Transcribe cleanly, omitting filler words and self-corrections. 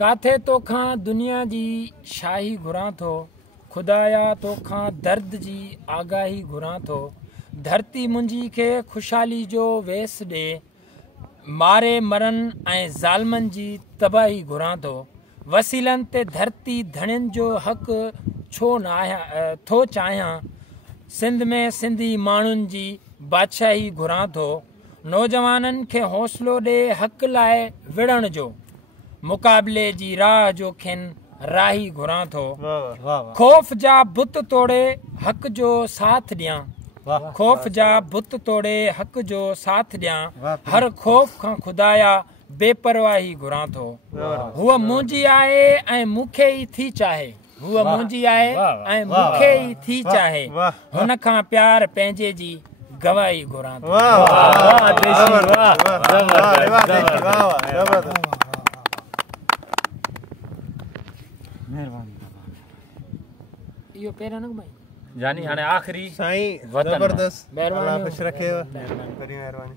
काथे तोखां दुनिया जी शाही घुरां थो, खुदाया तोखां दर्द जी आगाही घुरां थो। धरती मुंहिंजी खे खुशहाली जो वेस ॾे, मारे मरन ऐं ज़ालमनि जी तबाही घुरां थो। वसीलनि ते धरती धणियुनि जो हक़ छो न आहियां थो चाहियां, सिंध में सिंधी माण्हुनि जी बादशाही घुरां थो। नौजवाननि खे हौसलो ॾे हक़ लाइ विढ़ण जो, मुक़ाबले जी राह जो खिन राही घुरां थो। ख़ौफ़ जा बुत तोड़े हक़ जो साथ ॾियां, ख़ौफ़ जा बुत तोड़े हक़ जो साथ ॾियां। हर ख़ौफ़ खां खुदाया बेपरवाही घुरां थो। हूअ मुंहिंजी आहे ऐं मूंखे ई थी चाहे, हूअ मुंहिंजी आहे ऐं मूंखे ई थी चाहे। हुन खां प्यार पंहिंजे जी गवाही घुरां थो। इहो पहिरियों न भाई, यानी हाणे आख़िरी साईं जबरदस्त, अल्लाह खुश रखेव। मेहरबानी।